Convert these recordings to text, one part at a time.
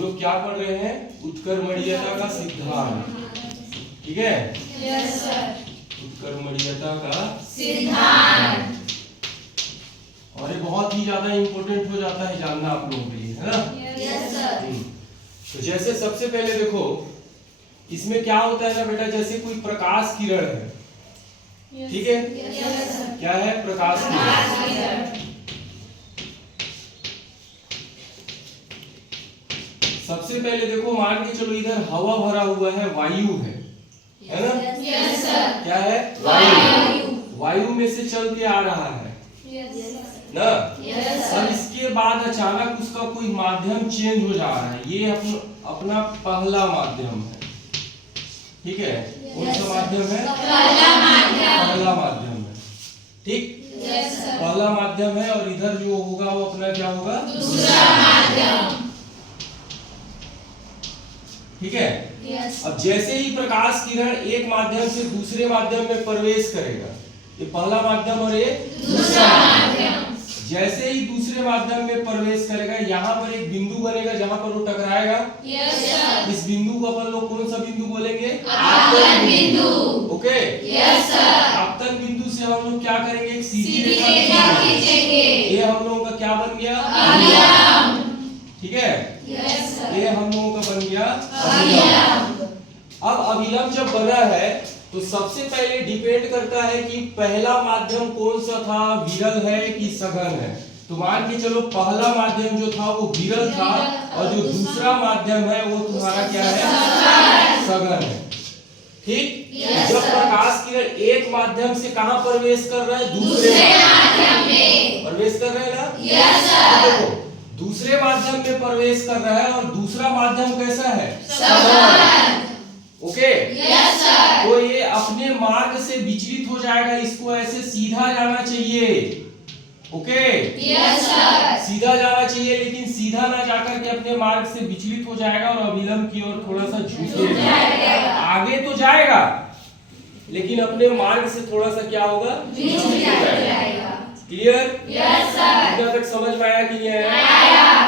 हम लोग क्या पढ़ रहे हैं? उत्कर्मणीयता का सिद्धांत। ठीक है? Yes sir. उत्कर्मणीयता का सिद्धांत। और ये बहुत ही ज्यादा इंपॉर्टेंट हो जाता है जानना आप लोगों के लिए, है ना? Yes sir. तो जैसे सबसे पहले देखो इसमें क्या होता है ना बेटा, जैसे कोई प्रकाश किरण है, ठीक है? Yes sir. क्या है? प्रकाश किरण। सबसे पहले देखो मान के चलो इधर हवा भरा हुआ है, वायु है ना? Yes sir. क्या है? वायु। वायु में से चल के आ रहा है ना? यस अब इसके बाद अचानक उसका कोई माध्यम चेंज हो जा रहा है, ये अपना पहला माध्यम है, ठीक है? कौन सा माध्यम है? पहला माध्यम है, ठीक? पहला माध्यम है और इधर जो होगा वो अपना क्या होगा? दूसरा माध्यम। ठीक है? अब जैसे ही प्रकाश किरण एक माध्यम से दूसरे माध्यम में प्रवेश करेगा, ये पहला माध्यम और ये दूसरा माध्यम, जैसे ही दूसरे माध्यम में प्रवेश करेगा यहाँ पर एक बिंदु बनेगा जहाँ पर वो टकराएगा। Yes sir. इस बिंदु को अपन लोग कौन सा बिंदु बोलेंगे? आपतन बिंदु। ओके? Yes sir. आपतन बिंदु से हम लोग क्या करेंगे? एक सीधी रेखा खींचेंगे। ये हम लोगों का क्या बन गया? अभिलंब। ठीक है? Yes sir. ये हम लोगों का बन गया अभिलंब। अब अभिलंब जब बना है तो सबसे पहले डिपेंड करता है कि पहला माध्यम कौन सा था, विरल है कि सघन है। तो मान के चलो पहला माध्यम जो था वो विरल था और जो दूसरा माध्यम है वो तुम्हारा क्या है? सघन है, ठीक? जब प्रकाश किरण एक माध्यम से कहां प्रवेश कर रहा है? दूसरे माध्यम में प्रवेश कर रहे हैं ना? Yes sir. देखो दूसरे माध्यम में प्रवेश कर रहा है और दूसरा माध्यम कैसा है? सघन। ओके? Yes sir. तो ये अपने मार्ग से विचलित हो जाएगा, इसको ऐसे सीधा जाना चाहिए। ओके? Yes sir. सीधा जाना चाहिए, लेकिन सीधा ना जाकर के अपने मार्ग से विचलित हो जाएगा और अभिलंब की ओर थोड़ा सा झुकेगा। आगे तो जाएगा लेकिन अपने मार्ग से थोड़ा सा क्या होगा? विचलित हो जाएगा। क्लियर? Yes sir. इतना तक समझ में आया कि नहीं आया?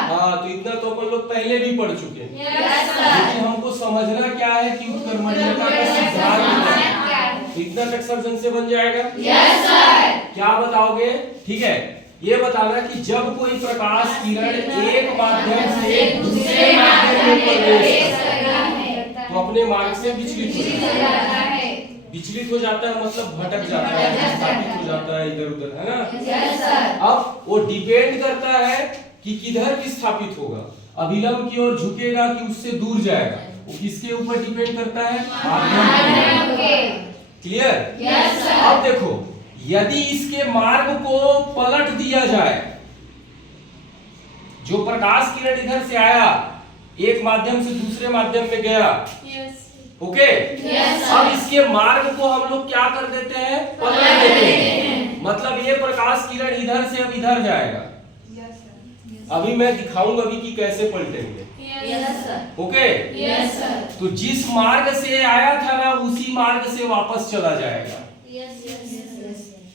हाँ, तो इतना तो अपन लोग पहले भी पढ़ चुके हैं। Yes sir. लेकिन हमको समझना क्या है कि उत्कर्मणीयता का सिद्धांत है। इतना तक सब जन से बन जाएगा? Yes sir. क्या बताओगे? ठीक है, ये बताना कि जब कोई प्रकाश किरण एक माध्यम से दूसरे माध्यम में प्रवेश करता है तो अपने मार्ग से विचलित हो जाता है। विचलित हो जाता है मतलब भटक जाता है, विस्थापित हो जाता है इधर उधर, है ना? Yes sir. अब वो डिपेंड करता है कि किधर विस्थापित होगा, अभिलंब की ओर झुकेगा कि उससे दूर जाएगा, वो किसके ऊपर डिपेंड करता है? माध्यम के। क्लियर? Yes sir. अब देखो यदि इसके मार्ग को पलट दिया जाए, जो प्रकाश किरण इधर से आया एक माध्यम से दूसरे माध्यम में गया, ओके? अब इसके मार्ग को हम लोग क्या कर देते हैं? पलट देते हैं। मतलब ये प्रकाश किरण इधर से अब इधर जाएगा। अभी मैं दिखाऊंगा अभी कि कैसे पलटेंगे। Yes sir. Okay? Yes sir. तो जिस मार्ग से आया था ना उसी मार्ग से वापस चला जाएगा।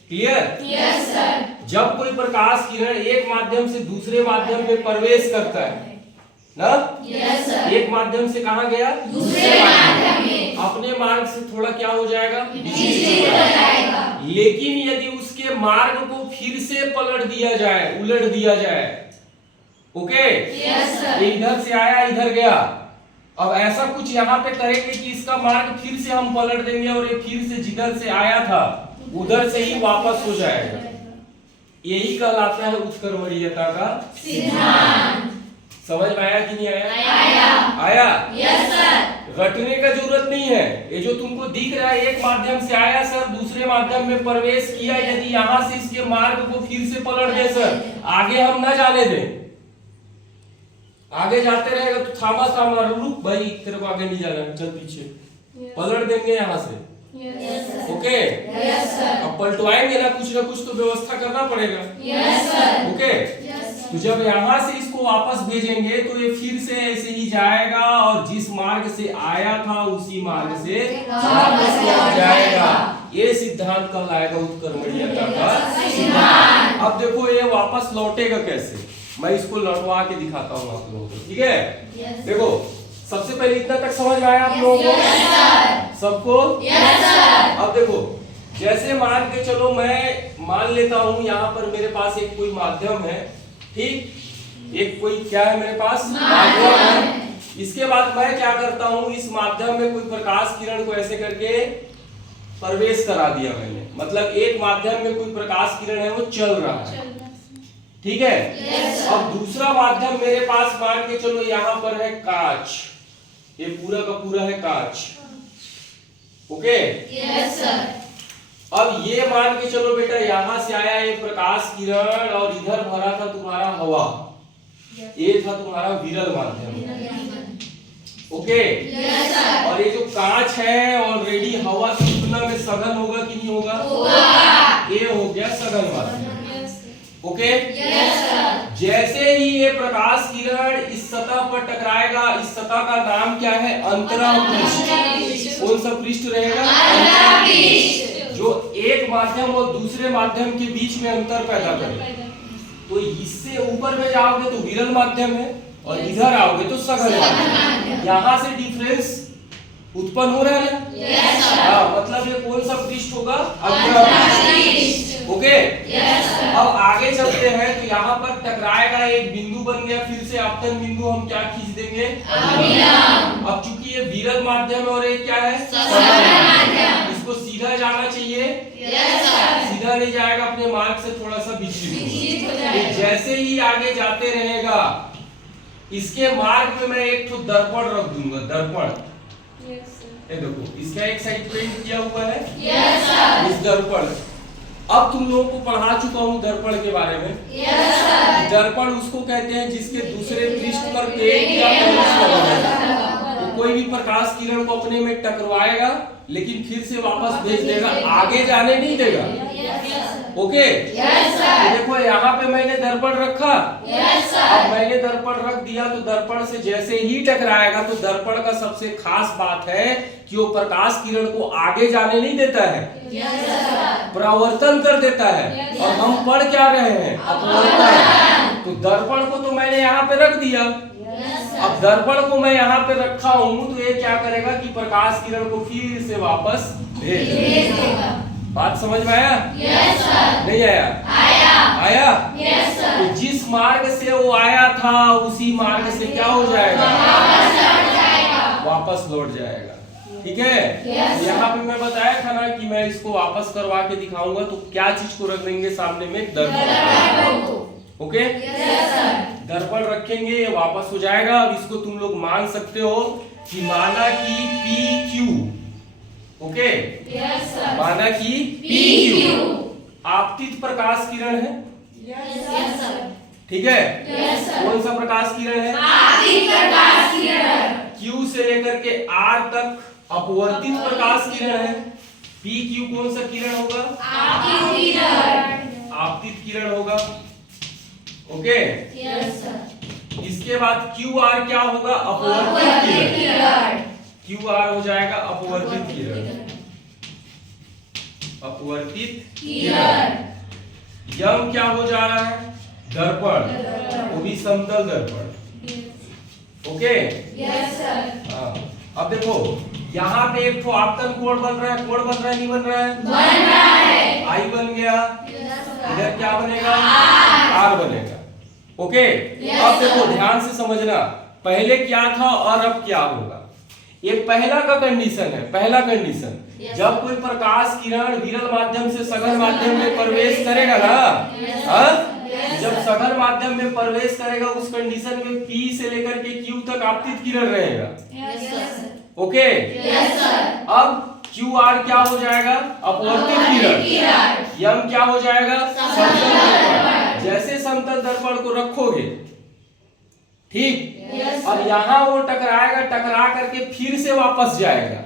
क्लियर? Yes sir. जब कोई प्रकाश किरण एक माध्यम से दूसरे माध्यम में प्रवेश करता है ना, यस सर। एक माध्यम से कहां गया? दूसरे माध्यम में। अपने मार्ग से थोड़ा क्या हो जाएगा? विचलित हो जाएगा। लेकिन यदि उसके मार्ग को फिर से पलट दिया जाए, उलट दिया जाए, ओके? Yes sir. ये इधर से आया इधर गया, अब ऐसा कुछ यहाँ पे करेंगे कि इसका मार्ग फिर से हम पलट देंगे और ये फिर से जिधर से आया था उधर से ही वापस हो जाएगा। यही कहलाता है उत्कर्मणीयता का सिद्धांत। समझ में आया कि नहीं आया? आया। आया? Yes sir. रटने का जरूरत नहीं है, ये जो तुमको दिख रहा है एक माध्यम से आया सर, दूसरे माध्यम में प्रवेश किया, यदि यहाँ से इसके मार्ग को फिर से पलट दे सर, आगे हम ना जाने दें, आगे जाते रहेगा तो थामा थामा रुक भाई तेरे को आगे नहीं जाना, चल पीछे, पलट देंगे यहाँ से। Yes sir. Okay? Yes sir. अब पलटवाएंगे ना कुछ तो व्यवस्था करना पड़ेगा। Yes sir. ओके? तो जब यहाँ से इसको वापस भेजेंगे तो ये फिर से ऐसे ही जाएगा और जिस मार्ग से आया था उसी मार्ग से वापस लौट जाएगा। ये सिद्धांत कहलाएगा उत्कर्मणीयता का सिद्धांत। अब देखो ये वापस लौटेगा कैसे? मैं इसको लौटवा के दिखाता हूँ आप लोगों को, ठीक है? Yes, देखो सबसे पहले इतना तक समझ में आया आप लोगों को? सबको? अब देखो, जैसे मान के चलो मैं मान लेता हूँ यहाँ पर मेरे पास एक कोई माध्यम है, ठीक? एक कोई क्या है मेरे पास? माध्यम है। इसके बाद मैं क्या करता हूँ, इस माध्यम में कोई प्रकाश किरण को ऐसे करके प्रवेश करा दिया मैंने, मतलब एक माध्यम में कोई प्रकाश किरण है वो चल रहा है, ठीक है? अब दूसरा माध्यम मेरे पास मान के चलो यहाँ पर है कांच, ये पूरा का पूरा है कांच, ओके? अब ये मान के चलो बेटा यहां से आया ये प्रकाश किरण और इधर भरा था तुम्हारा हवा, ये था तुम्हारा विरल माध्यम, ओके? और ये जो कांच है ऑलरेडी हवा की तुलना में सघन होगा कि नहीं होगा? ये हो गया सघन माध्यम, ओके? जैसे ही ये प्रकाश किरण इस सतह पर टकराएगा, इस सतह का नाम क्या है? अंतरा पृष्ठ। कौन सा पृष्ठ रहेगा? अंतरा पृष्ठ, जो एक माध्यम और दूसरे माध्यम के बीच में अंतर पैदा करेगा। तो इससे ऊपर में जाओगे तो विरल माध्यम है और इधर आओगे तो सघन माध्यम। यहाँ से डिफरेंस उत्पन्न हो रहा है, हाँ, मतलब ये कौन सा पृष्ठ होगा? अंतरा पृष्ठ, ओके? अब आगे चलते हैं तो यहाँ पर टकराएगा, एक बिंदु बन गया, फिर से आपतन बिंदु हम क्या खींच देंगे? अब चूंकि ये विरल माध्यम है और ये क्या है? सघन माध्यम, इसको सीधा जाना चाहिए, सीधा नहीं जाएगा, अपने मार्ग से थोड़ा सा विचलित हो जाएगा। जैसे ही आगे जाते रहेगा, इसके मार्ग में मैं एक तो दर्पण रख दूंगा, दर्पण, ये देखो इसका एक साइड पेंट किया हुआ है, इस दर्पण। अब तुम लोगों को पढ़ा चुका हूँ दर्पण के बारे में। दर्पण उसको कहते हैं जिसके दूसरे पृष्ठ पर पेंट या पॉलिश लगा है, तो कोई भी प्रकाश किरण को अपने में टकराएगा लेकिन फिर से वापस भेज देगा, आगे जाने नहीं देगा, ओके? तो देखो यहाँ पे मैंने दर्पण रखा, अब मैंने दर्पण रख दिया तो दर्पण से जैसे ही टकराएगा तो दर्पण का सबसे खास बात है कि वो प्रकाश किरण को आगे जाने नहीं देता है, परावर्तन कर देता है। और हम पढ़ क्या रहे हैं? अपवर्तन। तो दर्पण को तो मैंने यहाँ पे रख दिया, अब दर्पण को मैं यहाँ पे रखा हूँ तो ये क्या करेगा कि प्रकाश किरण को फिर से वापस भेज देगा। बात समझ में आया? नहीं आया? आया? तो जिस मार्ग से वो आया था उसी मार्ग से क्या हो जाएगा? वापस लौट जाएगा, ठीक है? यहाँ पे मैं बताया था ना कि मैं इसको वापस करवा के दिखाऊंगा, तो क्या चीज को रख देंगे सामने में? दर्पण, ओके? दर्पण रखेंगे, ये वापस हो जाएगा। अब इसको तुम लोग मान सकते हो कि माना कि PQ, ओके? माना कि PQ आपतित प्रकाश किरण है, ठीक है? कौन सा प्रकाश किरण है? आपतित प्रकाश किरण। Q से लेकर के R तक अपवर्तित प्रकाश किरण है। PQ कौन सा किरण होगा? आपतित किरण होगा, ओके? इसके बाद QR क्या होगा? अपवर्तित किरण। QR हो जाएगा अपवर्तित किरण, अपवर्तित किरण। यम क्या हो जा रहा है? दर्पण, वो भी समतल दर्पण, ओके? हाँ, अब देखो यहाँ पे एक तो आपतन कोण बन रहा है, कोण बन रहा है नहीं बन रहा है? बन रहा है। आई बन गया, इधर क्या बनेगा? आर बनेगा, ओके? अब देखो ध्यान से समझना, पहले क्या था और अब क्या होगा। ये पहला का कंडीशन है, पहला कंडीशन, जब कोई प्रकाश किरण विरल माध्यम से सघन माध्यम में प्रवेश करेगा ना, हाँ? जब सघन माध्यम में प्रवेश करेगा उस कंडीशन में P से लेकर के Q तक आपतित किरण रहेगा, ओके? अब QR क्या हो जाएगा? अपवर्तित किरण। यम क्या हो जाएगा? समतल दर्पण। जैसे समतल दर्पण को रखोगे, ठीक? अब यहाँ वो टकराएगा, टकरा करके फिर से वापस जाएगा,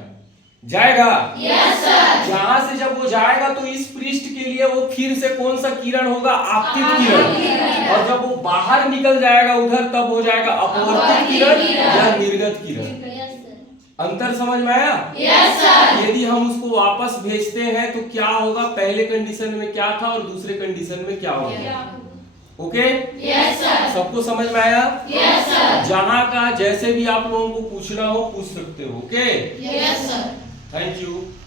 यहाँ से जब वो जाएगा तो इस पृष्ठ के लिए वो फिर से कौन सा किरण होगा? आपतित किरण। और जब वो बाहर निकल जाएगा उधर तब हो जाएगा अपवर्तित किरण या निर्गत किरण। अंतर समझ में आया? यदि हम उसको वापस भेजते हैं तो क्या होगा? पहले कंडीशन में क्या था और दूसरे कंडीशन में क्या होगा? ओके, यस सर, सबको समझ में आया? यस सर, जहां का जैसे भी आप लोगों को पूछना हो पूछ सकते हो। Okay, yes sir. Thank you.